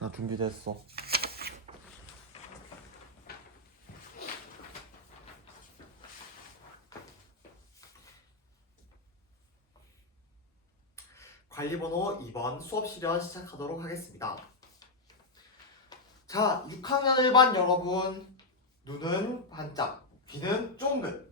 나 준비됐어. 관리번호 2번 수업 실현 시작하도록 하겠습니다. 자, 6학년 1반 여러분, 눈은 반짝, 귀는 쫑긋.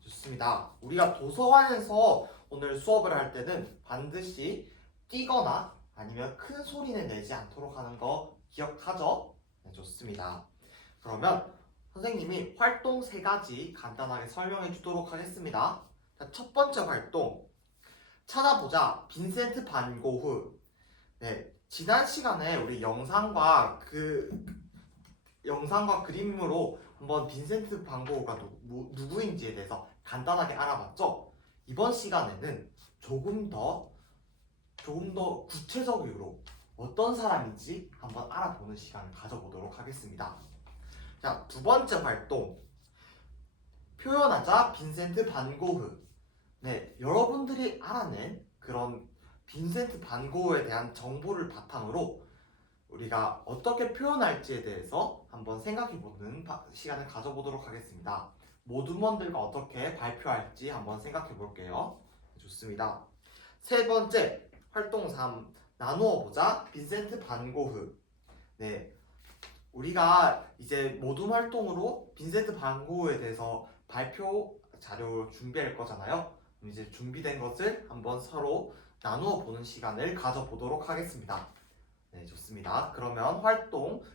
좋습니다. 우리가 도서관에서 오늘 수업을 할 때는 반드시 뛰거나 아니면 큰 소리는 내지 않도록 하는 거 기억하죠? 네, 좋습니다. 그러면 선생님이 활동 3가지 간단하게 설명해 주도록 하겠습니다. 자, 첫 번째 활동, 찾아보자 빈센트 반 고흐. 네, 지난 시간에 우리 영상과 그림으로 한번 빈센트 반 고흐가 누구인지에 대해서 간단하게 알아봤죠? 이번 시간에는 조금 더 구체적으로 어떤 사람인지 한번 알아보는 시간을 가져보도록 하겠습니다. 자, 두 번째 활동, 표현하자 빈센트 반 고흐. 네, 여러분들이 알아낸 그런 빈센트 반 고흐에 대한 정보를 바탕으로 우리가 어떻게 표현할지에 대해서 한번 생각해보는 시간을 가져보도록 하겠습니다. 모두먼들과 어떻게 발표할지 한번 생각해볼게요. 좋습니다. 세 번째, 활동 3, 나누어보자 빈센트 반 고흐. 네, 우리가 이제 모둠 활동으로 빈센트 반 고흐에 대해서 발표 자료 준비할 거잖아요. 이제 준비된 것을 한번 서로 나누어 보는 시간을 가져보도록 하겠습니다. 네, 좋습니다. 그러면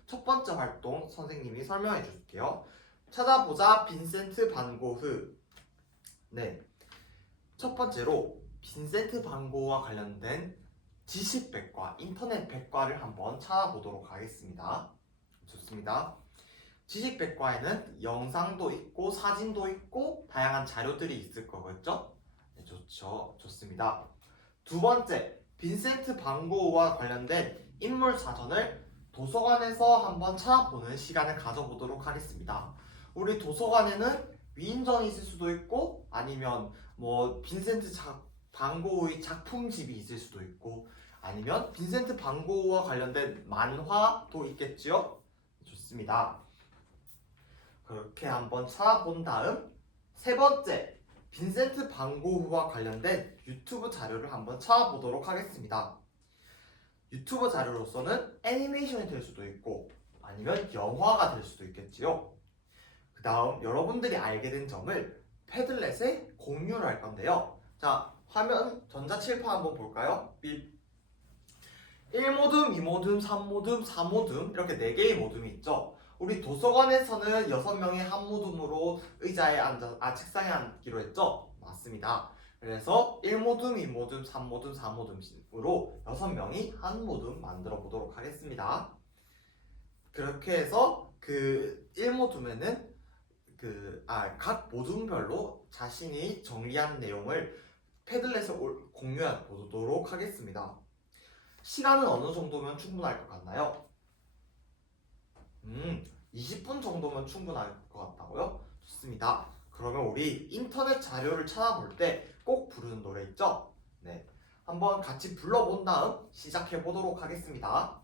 첫 번째 활동 선생님이 설명해 줄게요. 찾아보자 빈센트 반 고흐. 네, 첫 번째로 빈센트 반 고흐와 관련된 지식백과, 인터넷 백과를 한번 찾아보도록 하겠습니다. 좋습니다. 지식백과에는 영상도 있고 사진도 있고 다양한 자료들이 있을 거겠죠? 네, 좋습니다. 두 번째, 빈센트 반 고흐와 관련된 인물 사전을 도서관에서 한번 찾아보는 시간을 가져보도록 하겠습니다. 우리 도서관에는 위인전이 있을 수도 있고 아니면 뭐 빈센트 반 고흐의 작품집이 있을 수도 있고 아니면 빈센트 반 고흐와 관련된 만화도 있겠지요? 좋습니다. 그렇게 한번 찾아본 다음 세 번째, 빈센트 반 고흐와 관련된 유튜브 자료를 한번 찾아보도록 하겠습니다. 유튜브 자료로서는 애니메이션이 될 수도 있고 아니면 영화가 될 수도 있겠지요. 그 다음 여러분들이 알게 된 점을 패들렛에 공유를 할 건데요. 자, 화면 전자칠판 한번 볼까요? 1모듬, 2모듬, 3모듬, 4모듬 이렇게 4개의 모듬이 있죠. 우리 도서관에서는 6명이 한 모듬으로 책상에 앉기로 했죠? 맞습니다. 그래서 1모듬, 2모듬, 3모듬, 4모듬으로 6명이 한 모듬 만들어 보도록 하겠습니다. 그렇게 해서 그 1모듬에는 각 모둠별로 자신이 정리한 내용을 패들렛에 공유해 보도록 하겠습니다. 시간은 어느 정도면 충분할 것 같나요? 20분 정도면 충분할 것 같다고요? 좋습니다. 그러면 우리 인터넷 자료를 찾아볼 때 꼭 부르는 노래 있죠? 네, 한번 같이 불러본 다음 시작해 보도록 하겠습니다.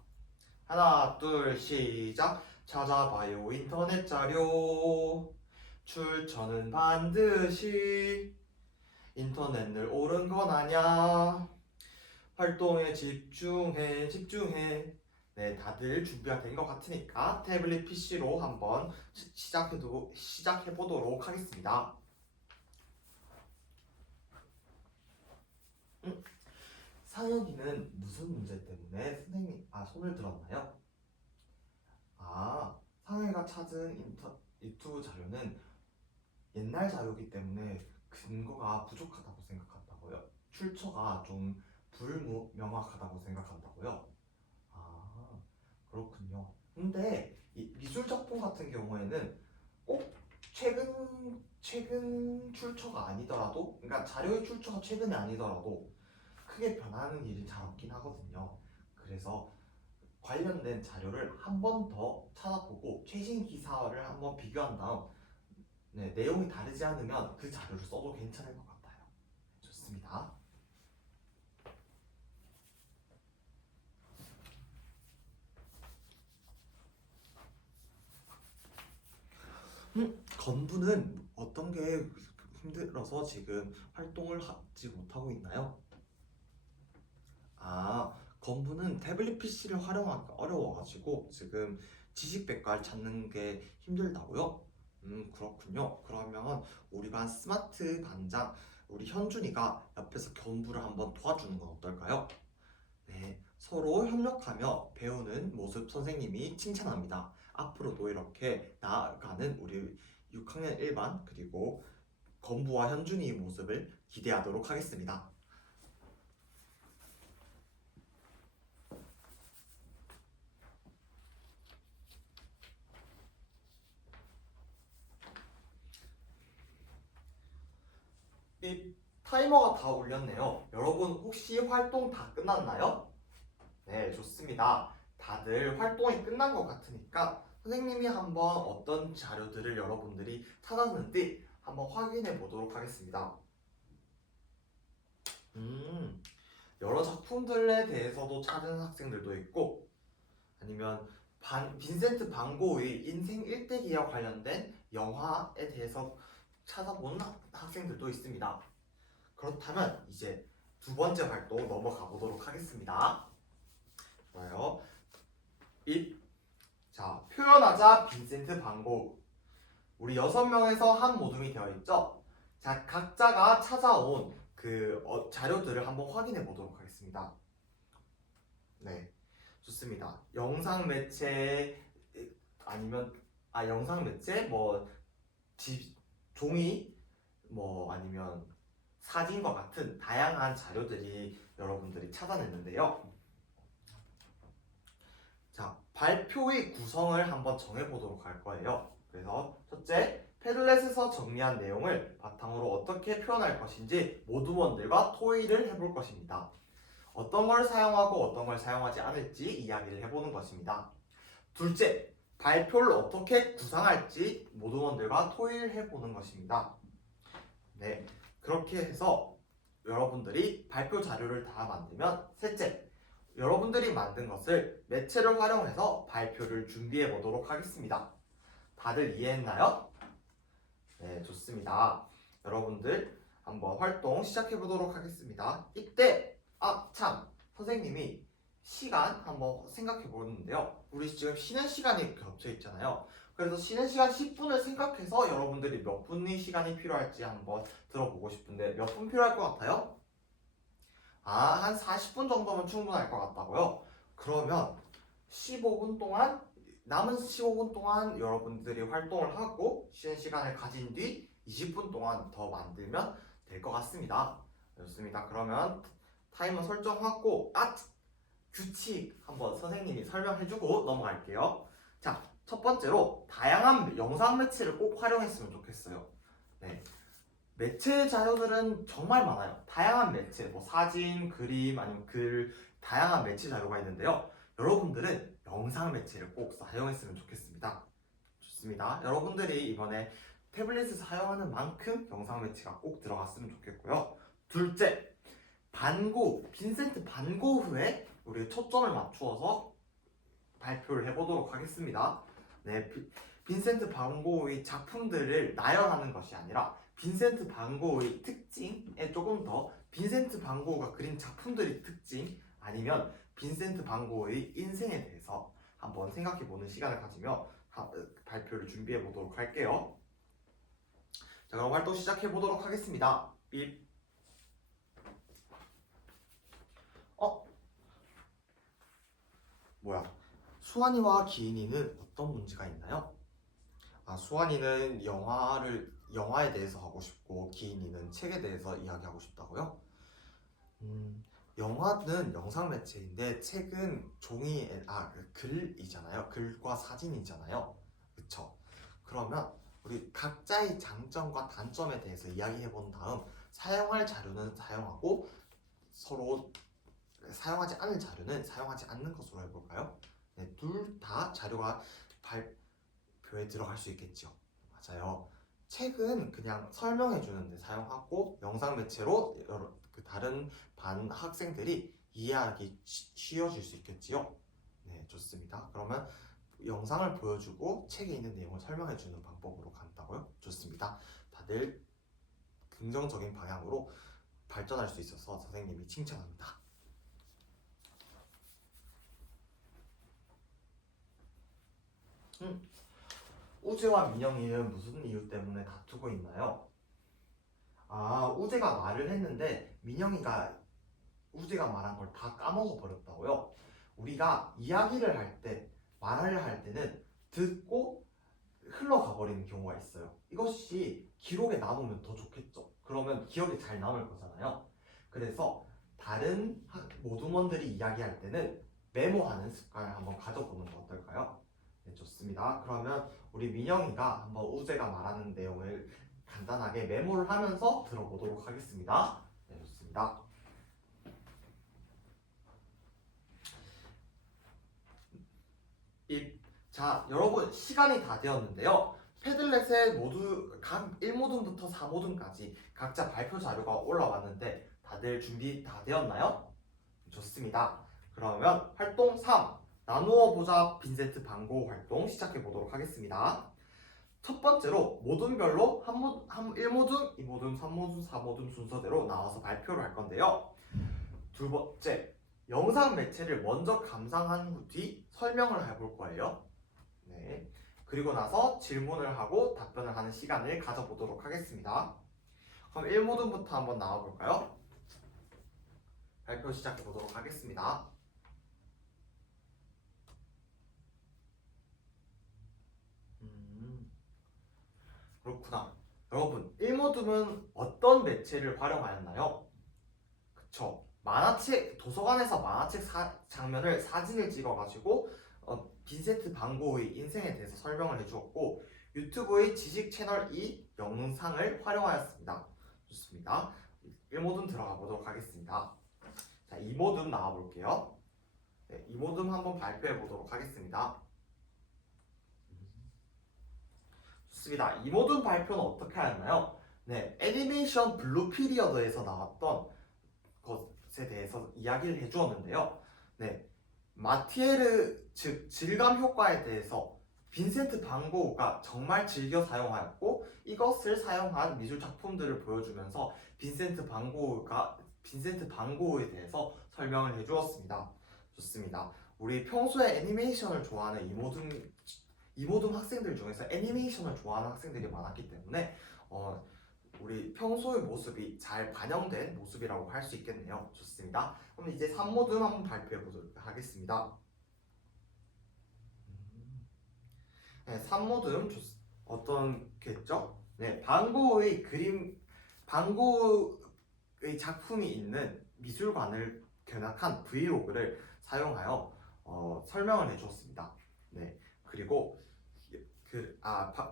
하나, 둘, 시작. 찾아봐요 인터넷 자료. 출처는 반드시 인터넷을 옳은 건 아냐. 활동에 집중해. 네, 다들 준비가 된 것 같으니까 태블릿 PC로 한번 시작해 보도록 하겠습니다. 상혁이는 무슨 문제 때문에 손을 들었나요? 상혁이가 찾은 유튜브 자료는 옛날 자료이기 때문에 근거가 부족하다고 생각한다고요. 출처가 좀 불명확하다고 생각한다고요. 그렇군요. 근데 이 미술 작품 같은 경우에는 꼭 최근 출처가 아니더라도, 그러니까 자료의 출처가 최근이 아니더라도 크게 변하는 일이 잘 없긴 하거든요. 그래서 관련된 자료를 한 번 더 찾아보고 최신 기사를 한번 비교한 다음 내용이 다르지 않으면 그 자료를 써도 괜찮을 것 같아요. 좋습니다. 건부는 어떤 게 힘들어서 지금 활동을 하지 못하고 있나요? 건부는 태블릿 PC를 활용하기가 어려워가지고 지금 지식백과를 찾는 게 힘들다고요? 그렇군요. 그러면 우리 반 스마트 반장 우리 현준이가 옆에서 건부를 한번 도와주는 건 어떨까요? 네, 서로 협력하며 배우는 모습 선생님이 칭찬합니다. 앞으로도 이렇게 나아가는 우리 6학년 1반 그리고 건부와 현준이의 모습을 기대하도록 하겠습니다. 이 타이머가 다 울렸네요. 여러분 혹시 활동 다 끝났나요? 네, 좋습니다. 다들 활동이 끝난 것 같으니까 선생님이 한번 어떤 자료들을 여러분들이 찾았는지 한번 확인해 보도록 하겠습니다. 음, 여러 작품들에 대해서도 찾은 학생들도 있고 아니면 빈센트 반 고의 인생 일대기와 관련된 영화에 대해서 찾아본 학생들도 있습니다. 그렇다면 이제 두 번째 활동 넘어가 보도록 하겠습니다. 좋아요. 자, 표현하자 빈센트 반 고흐. 우리 6명에서 한 모둠이 되어 있죠? 자, 각자가 찾아온 그 자료들을 한번 확인해 보도록 하겠습니다. 네, 좋습니다. 영상 매체 아니면 영상 매체 종이 아니면 사진과 같은 다양한 자료들이 여러분들이 찾아냈는데요. 자, 발표의 구성을 한번 정해보도록 할 거예요. 그래서 첫째, 패들렛에서 정리한 내용을 바탕으로 어떻게 표현할 것인지 모두원들과 토의를 해볼 것입니다. 어떤 걸 사용하고 어떤 걸 사용하지 않을지 이야기를 해보는 것입니다. 둘째, 발표를 어떻게 구상할지 모두원들과 토의를 해보는 것입니다. 네, 그렇게 해서 여러분들이 발표 자료를 다 만들면 셋째, 여러분들이 만든 것을 매체를 활용해서 발표를 준비해 보도록 하겠습니다. 다들 이해했나요? 네, 좋습니다. 여러분들 한번 활동 시작해 보도록 하겠습니다. 이때 선생님이 시간 한번 생각해 보는데요. 우리 지금 쉬는 시간이 겹쳐 있잖아요. 그래서 쉬는 시간 10분을 생각해서 여러분들이 몇 분의 시간이 필요할지 한번 들어보고 싶은데 몇 분 필요할 것 같아요? 한 40분 정도면 충분할 것 같다고요? 그러면 15분 동안 남은 15분 동안 여러분들이 활동을 하고 쉬는 시간을 가진 뒤 20분 동안 더 만들면 될 것 같습니다. 좋습니다. 그러면 타이머 설정하고 규칙 한번 선생님이 설명해주고 넘어갈게요. 자, 첫 번째로 다양한 영상 매체를 꼭 활용했으면 좋겠어요. 네. 매체 자료들은 정말 많아요. 다양한 매체, 사진, 그림, 아니면 글, 다양한 매체 자료가 있는데요. 여러분들은 영상 매체를 꼭 사용했으면 좋겠습니다. 좋습니다. 여러분들이 이번에 태블릿을 사용하는 만큼 영상 매체가 꼭 들어갔으면 좋겠고요. 둘째, 빈센트 반 고흐에 우리 초점을 맞추어서 발표를 해보도록 하겠습니다. 네, 빈센트 반 고흐의 작품들을 나열하는 것이 아니라 빈센트 반 고흐의 특징에 조금 더 빈센트 반 고흐가 그린 작품들의 특징 아니면 빈센트 반 고흐의 인생에 대해서 한번 생각해보는 시간을 가지며 발표를 준비해 보도록 할게요. 자, 그럼 활동 시작해 보도록 하겠습니다. 수환이와 기인이는 어떤 문제가 있나요? 수환이는 영화에 대해서 하고 싶고 기인이는 책에 대해서 이야기하고 싶다고요? 영화는 영상 매체인데 책은 글이잖아요. 글과 사진이잖아요. 그쵸? 그러면 우리 각자의 장점과 단점에 대해서 이야기해 본 다음 사용할 자료는 사용하고 서로 사용하지 않을 자료는 사용하지 않는 것으로 해볼까요? 네, 둘 다 자료가 발표에 들어갈 수 있겠죠. 맞아요. 책은 그냥 설명해 주는데 사용하고 영상 매체로 다른 반 학생들이 이해하기 쉬워질 수 있겠지요. 네, 좋습니다. 그러면 영상을 보여주고 책에 있는 내용을 설명해주는 방법으로 간다고요? 좋습니다. 다들 긍정적인 방향으로 발전할 수 있어서 선생님이 칭찬합니다. 우재와 민영이는 무슨 이유 때문에 다투고 있나요? 우재가 말을 했는데 민영이가 우재가 말한 걸 다 까먹어 버렸다고요? 우리가 이야기를 할 때, 말을 할 때는 듣고 흘러가 버리는 경우가 있어요. 이것이 기록에 남으면 더 좋겠죠. 그러면 기억에 잘 남을 거잖아요. 그래서 다른 모둠원들이 이야기할 때는 메모하는 습관을 한번 가져보는 거 어떨까요? 네, 좋습니다. 그러면 우리 민영이가 한번 우재가 말하는 내용을 간단하게 메모를 하면서 들어보도록 하겠습니다. 네, 좋습니다. 자, 여러분 시간이 다 되었는데요. 패들렛에 모두 각 1모둠부터 4모둠까지 각자 발표 자료가 올라왔는데 다들 준비 다 되었나요? 좋습니다. 그러면 활동 3 나누어 보자 빈센트 반고 활동 시작해 보도록 하겠습니다. 첫 번째로 모둠별로 1모둠, 2모둠, 3모둠, 4모둠 순서대로 나와서 발표를 할 건데요. 두 번째, 영상 매체를 먼저 감상한 뒤 설명을 해볼 거예요. 네. 그리고 나서 질문을 하고 답변을 하는 시간을 가져보도록 하겠습니다. 그럼 1모둠부터 한번 나와볼까요? 발표 시작해 보도록 하겠습니다. 그렇구나. 여러분, 1모둠은 어떤 매체를 활용하였나요? 그쵸. 만화책, 도서관에서 만화책 장면을 사진을 찍어가지고 빈센트 반 고흐의 인생에 대해서 설명을 해주었고 유튜브의 지식 채널 2 영상을 활용하였습니다. 좋습니다. 1모둠 들어가 보도록 하겠습니다. 자, 2모둠 나와 볼게요. 네, 2모둠 한번 발표해 보도록 하겠습니다. 좋습니다. 2모둠 발표는 어떻게 하였나요? 네, 애니메이션 블루 피리어드에서 나왔던 것에 대해서 이야기를 해주었는데요. 네, 마티에르 즉 질감 효과에 대해서 빈센트 반 고흐가 정말 즐겨 사용하였고 이것을 사용한 미술 작품들을 보여주면서 빈센트 반 고흐에 대해서 설명을 해주었습니다. 좋습니다. 우리 평소에 애니메이션을 좋아하는 이모둠 학생들 중에서 애니메이션을 좋아하는 학생들이 많았기 때문에 우리 평소의 모습이 잘 반영된 모습이라고 할 수 있겠네요. 좋습니다. 그럼 이제 3모둠 한번 발표해 보도록 하겠습니다. 네, 3모둠 어떤 겠죠? 네, 반고의 반고의 작품이 있는 미술관을 견학한 브이로그를 사용하여 설명을 해주었습니다. 네, 그리고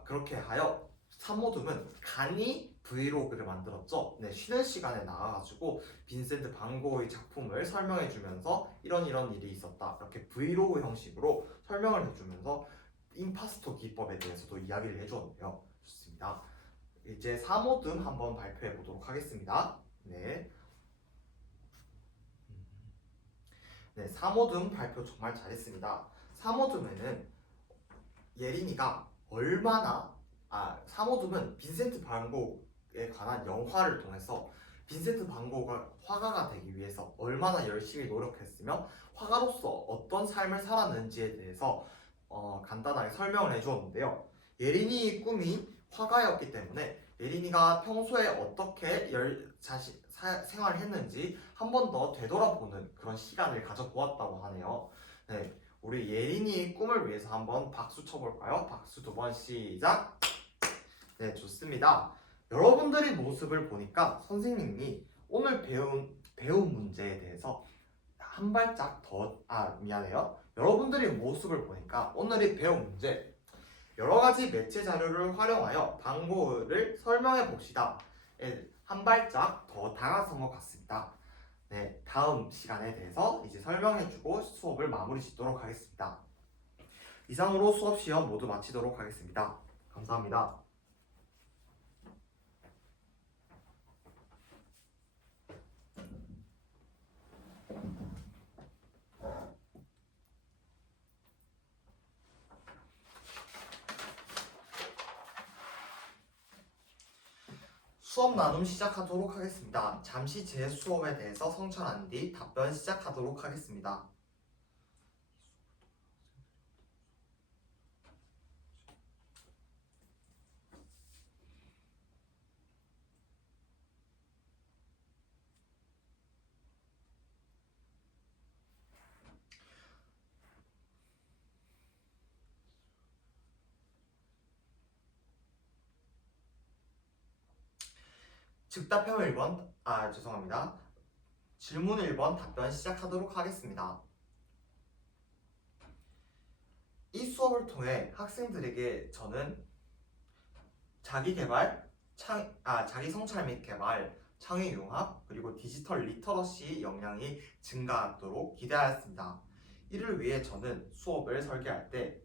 그렇게 하여 3모둠은 간이 브이로그를 만들었죠. 네, 쉬는 시간에 나와가지고 빈센트 반 고흐의 작품을 설명해주면서 이런 일이 있었다. 이렇게 브이로그 형식으로 설명을 해주면서 임파스토 기법에 대해서도 이야기를 해주었네요. 좋습니다. 이제 4모둠 한번 발표해 보도록 하겠습니다. 네. 네, 4모둠 발표 정말 잘했습니다. 4모둠에는 예린이가 얼마나 3호둠은 빈센트 반 고흐에 관한 영화를 통해서 빈센트 반 고흐가 화가가 되기 위해서 얼마나 열심히 노력했으며 화가로서 어떤 삶을 살았는지에 대해서 간단하게 설명을 해주었는데요. 예린이의 꿈이 화가였기 때문에 예린이가 평소에 어떻게 생활을 했는지 한 번 더 되돌아보는 그런 시간을 가져보았다고 하네요. 네, 우리 예린이의 꿈을 위해서 한번 박수 쳐볼까요? 박수 2번 시작! 네, 좋습니다. 여러분들의 모습을 보니까 선생님이 오늘 배운 문제에 대해서 한 발짝 미안해요. 여러분들의 모습을 보니까 오늘의 배운 문제 여러 가지 매체 자료를 활용하여 반 고흐를 설명해 봅시다. 한 발짝 더 다가선 것 같습니다. 네, 다음 시간에 대해서 이제 설명해주고 수업을 마무리 짓도록 하겠습니다. 이상으로 수업 시험 모두 마치도록 하겠습니다. 감사합니다. 수업 나눔 시작하도록 하겠습니다. 잠시 제 수업에 대해서 성찰한 뒤 답변 시작하도록 하겠습니다. 즉답형 1번, 죄송합니다. 질문 1번 답변 시작하도록 하겠습니다. 이 수업을 통해 학생들에게 저는 자기 성찰 및 개발, 창의 융합, 그리고 디지털 리터러시 역량이 증가하도록 기대하였습니다. 이를 위해 저는 수업을 설계할 때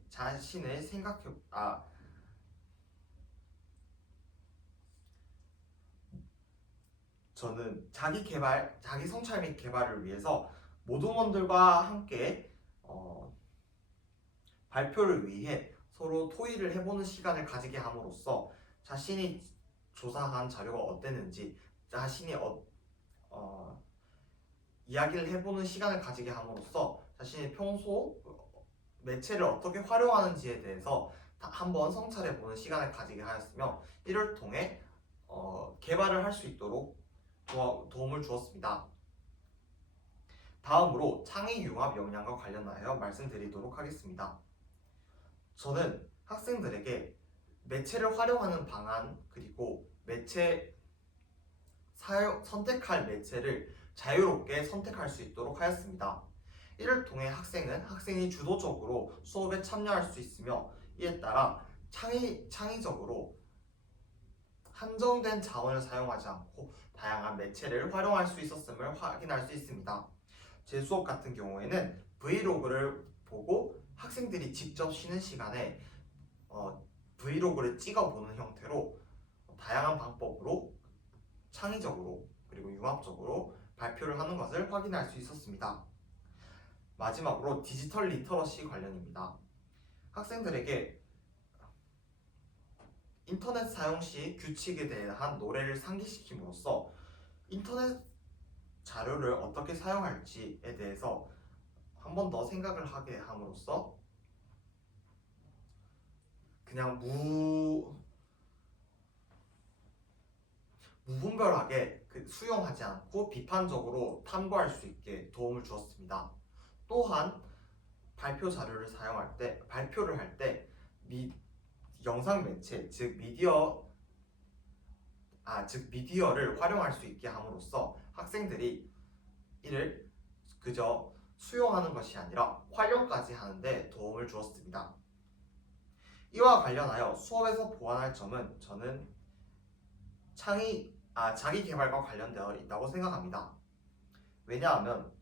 저는 자기 성찰 및 개발을 위해서 모동원들과 함께 발표를 위해 서로 토의를 해보는 시간을 가지게 함으로써 자신이 조사한 자료가 어땠는지 자신이 이야기를 해보는 시간을 가지게 함으로써 자신이 평소 매체를 어떻게 활용하는지에 대해서 한번 성찰해보는 시간을 가지게 하였으며 이를 통해 개발을 할 수 있도록 도움을 주었습니다. 다음으로 창의 융합 역량과 관련하여 말씀드리도록 하겠습니다. 저는 학생들에게 매체를 활용하는 방안 그리고 선택할 매체를 자유롭게 선택할 수 있도록 하였습니다. 이를 통해 학생이 주도적으로 수업에 참여할 수 있으며 이에 따라 창의적으로 한정된 자원을 사용하지 않고 다양한 매체를 활용할 수 있었음을 확인할 수 있습니다. 제 수업 같은 경우에는 브이로그를 보고 학생들이 직접 쉬는 시간에 브이로그를 찍어보는 형태로 다양한 방법으로 창의적으로 그리고 융합적으로 발표를 하는 것을 확인할 수 있었습니다. 마지막으로 디지털 리터러시 관련입니다. 학생들에게 인터넷 사용 시 규칙에 대한 노래를 상기시킴으로써 인터넷 자료를 어떻게 사용할지에 대해서 한 번 더 생각을 하게 함으로써 그냥 무분별하게 수용하지 않고 비판적으로 탐구할 수 있게 도움을 주었습니다. 또한 발표를 할 때 영상 매체, 즉 미디어를 활용할 수 있게 함으로써 학생들이 이를 그저 수용하는 것이 아니라 활용까지 하는데 도움을 주었습니다. 이와 관련하여 수업에서 보완할 점은 저는 자기 개발과 관련되어 있다고 생각합니다. 왜냐하면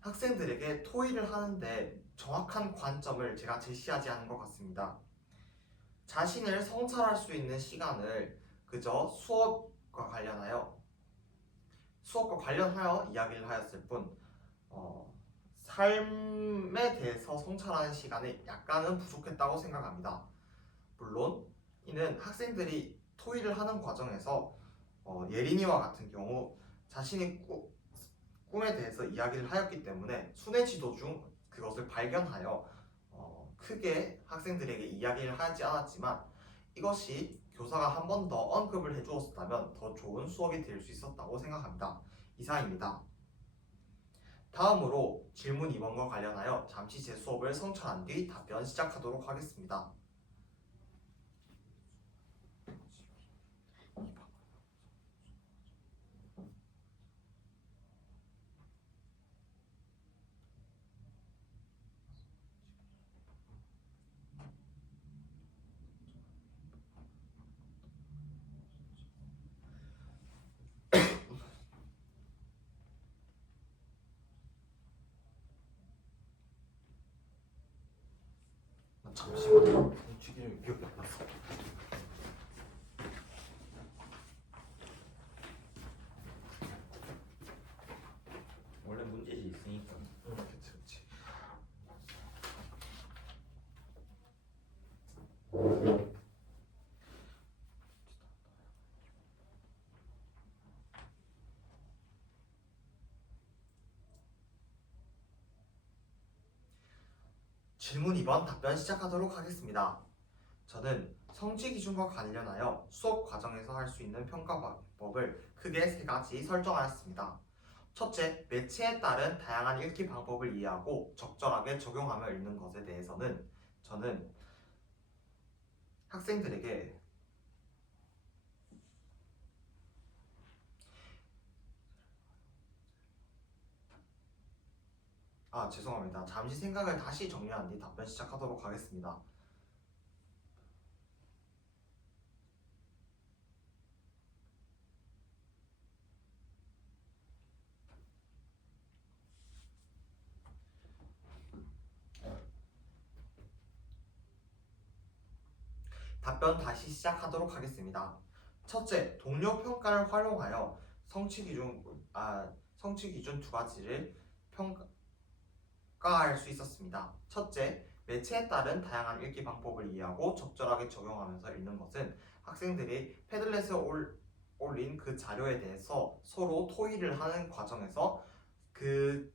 학생들에게 토의를 하는데 정확한 관점을 제가 제시하지 않은 것 같습니다. 자신을 성찰할 수 있는 시간을 그저 수업과 관련하여 이야기를 하였을 뿐 삶에 대해서 성찰하는 시간이 약간은 부족했다고 생각합니다. 물론 이는 학생들이 토의를 하는 과정에서 예린이와 같은 경우 자신이 꿈에 대해서 이야기를 하였기 때문에 순회 지도 중 그것을 발견하여 크게 학생들에게 이야기를 하지 않았지만 이것이 교사가 한 번 더 언급을 해주었다면 더 좋은 수업이 될 수 있었다고 생각합니다. 이상입니다. 다음으로 질문 2번과 관련하여 잠시 제 수업을 성찰한 뒤 답변 시작하도록 하겠습니다. 잠시만요. 움직임이 기억이 안 나서. 원래 문제지 있으니까. 그치. 질문 2번 답변 시작하도록 하겠습니다. 저는 성취 기준과 관련하여 수업 과정에서 할 수 있는 평가 방법을 크게 세 가지 설정하였습니다. 첫째, 매체에 따른 다양한 읽기 방법을 이해하고 적절하게 적용하며 읽는 것에 대해서는 저는 학생들에게 죄송합니다. 잠시 생각을 다시 정리한 뒤 답변 시작하도록 하겠습니다. 답변 다시 시작하도록 하겠습니다. 첫째, 동료 평가를 활용하여 성취 기준 두 가지를 평가할 수 있었습니다. 첫째, 매체에 따른 다양한 읽기 방법을 이해하고 적절하게 적용하면서 읽는 것은 학생들이 패들렛에 올린 그 자료에 대해서 서로 토의를 하는 과정에서 그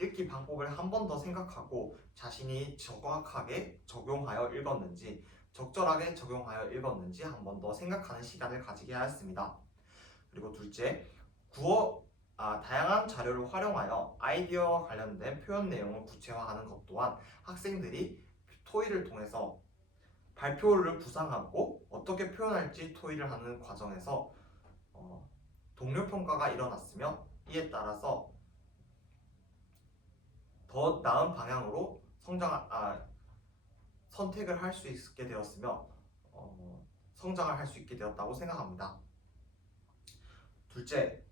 읽기 방법을 한 번 더 생각하고 자신이 정확하게 적용하여 읽었는지 적절하게 적용하여 읽었는지 한 번 더 생각하는 시간을 가지게 하였습니다. 그리고 둘째, 다양한 자료를 활용하여 아이디어와 관련된 표현 내용을 구체화하는 것 또한 학생들이 토의를 통해서 발표를 구상하고 어떻게 표현할지 토의를 하는 과정에서 동료 평가가 일어났으며 이에 따라서 더 나은 방향으로 선택을 할 수 있게 되었으며 성장을 할 수 있게 되었다고 생각합니다. 둘째,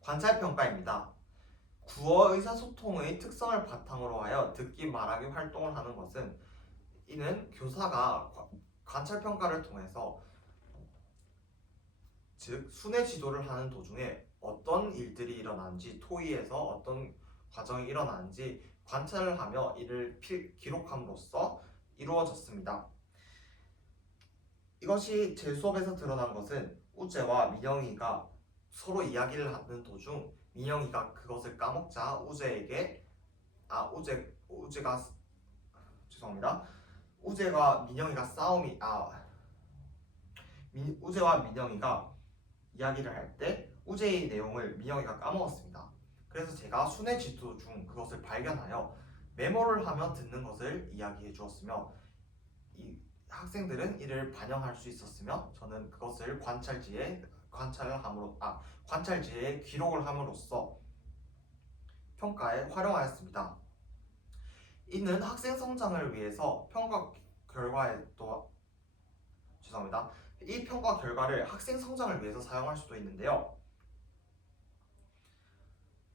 관찰평가입니다. 구어 의사소통의 특성을 바탕으로 하여 듣기 말하기 활동을 하는 것은 이는 교사가 관찰평가를 통해서 즉 순회 지도를 하는 도중에 어떤 일들이 일어나는지 토의에서 어떤 과정이 일어나는지 관찰을 하며 이를 기록함으로써 이루어졌습니다. 이것이 제 수업에서 드러난 것은 우재와 민영이가 서로 이야기를 하는 도중 민영이가 그것을 까먹자 우재와 민영이가 이야기를 할 때 우재의 내용을 민영이가 까먹었습니다. 그래서 제가 순회 지도 중 그것을 발견하여 메모를 하며 듣는 것을 이야기해 주었으며 이 학생들은 이를 반영할 수 있었으며 저는 그것을 관찰지에 기록을 함으로써 평가에 활용하였습니다. 이는 학생 성장을 위해서 이 평가 결과를 학생 성장을 위해서 사용할 수도 있는데요.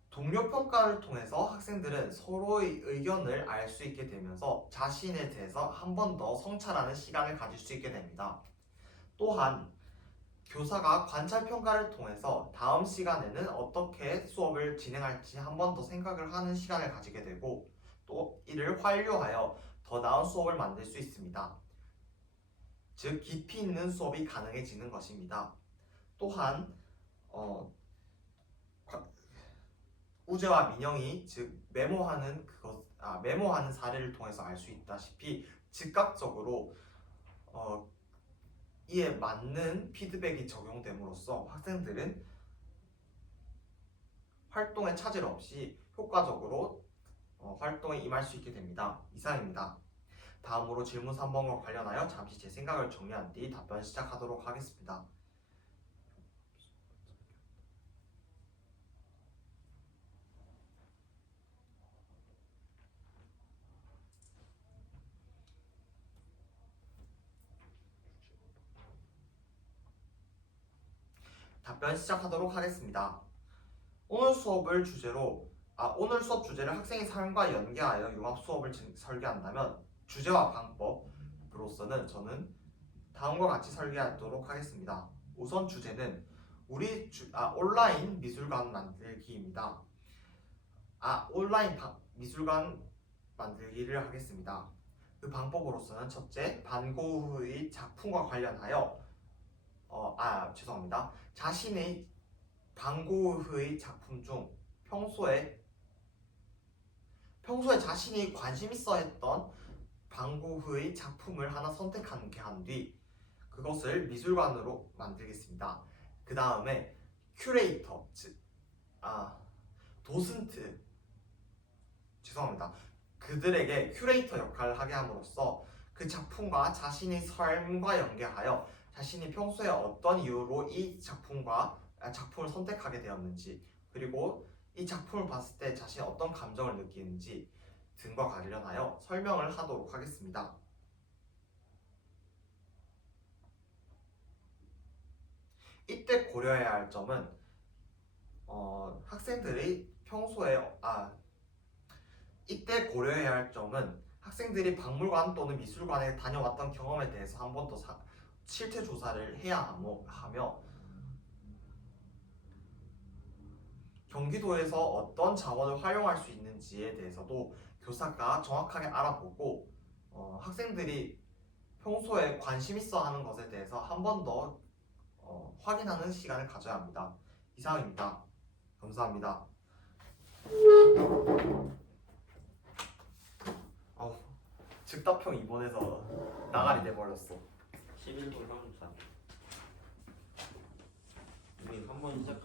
동료 평가를 통해서 학생들은 서로의 의견을 알 수 있게 되면서 자신에 대해서 한 번 더 성찰하는 시간을 가질 수 있게 됩니다. 또한 교사가 관찰 평가를 통해서 다음 시간에는 어떻게 수업을 진행할지 한 번 더 생각을 하는 시간을 가지게 되고 또 이를 활용하여 더 나은 수업을 만들 수 있습니다. 즉 깊이 있는 수업이 가능해지는 것입니다. 또한 우재와 민영이 즉 메모하는 사례를 통해서 알 수 있다시피 즉각적으로 이에 맞는 피드백이 적용됨으로써 학생들은 활동에 차질 없이 효과적으로 활동에 임할 수 있게 됩니다. 이상입니다. 다음으로 질문 3번과 관련하여 잠시 제 생각을 정리한 뒤 답변 시작하도록 하겠습니다. 답변 시작하도록 하겠습니다. 오늘 수업 주제를 학생의 삶과 연계하여 융합 수업을 설계한다면 주제와 방법으로서는 저는 다음과 같이 설계하도록 하겠습니다. 우선 주제는 온라인 미술관 만들기입니다. 미술관 만들기를 하겠습니다. 그 방법으로서는 첫째, 반고흐의 작품과 관련하여 자신의 반고흐의 작품 중 평소에 자신이 관심 있어 했던 방구의 작품을 하나 선택한 뒤 그것을 미술관으로 만들겠습니다. 그 다음에 큐레이터, 도슨트, 죄송합니다. 그들에게 큐레이터 역할을 하게 함으로써 그 작품과 자신의 삶과 연계하여 자신이 평소에 어떤 이유로 이 작품을 선택하게 되었는지, 그리고 이 작품을 봤을 때 자신이 어떤 감정을 느끼는지 등과 관련하여 설명을 하도록 하겠습니다. 이때 고려해야 할 점은 이때 고려해야 할 점은 학생들이 박물관 또는 미술관에 다녀왔던 경험에 대해서 한 번 더 실태 조사를 해야 하며 경기도에서 어떤 자원을 활용할 수 있는지에 대해서도 교사가 정확하게 알아보고 학생들이 평소에 관심 있어 하는 것에 대해서 한 번 더 확인하는 시간을 가져야 합니다. 이상입니다. 감사합니다. 즉답형 2번에서 나가리 돼버렸어. 11분 34. 우리 한 번 시작할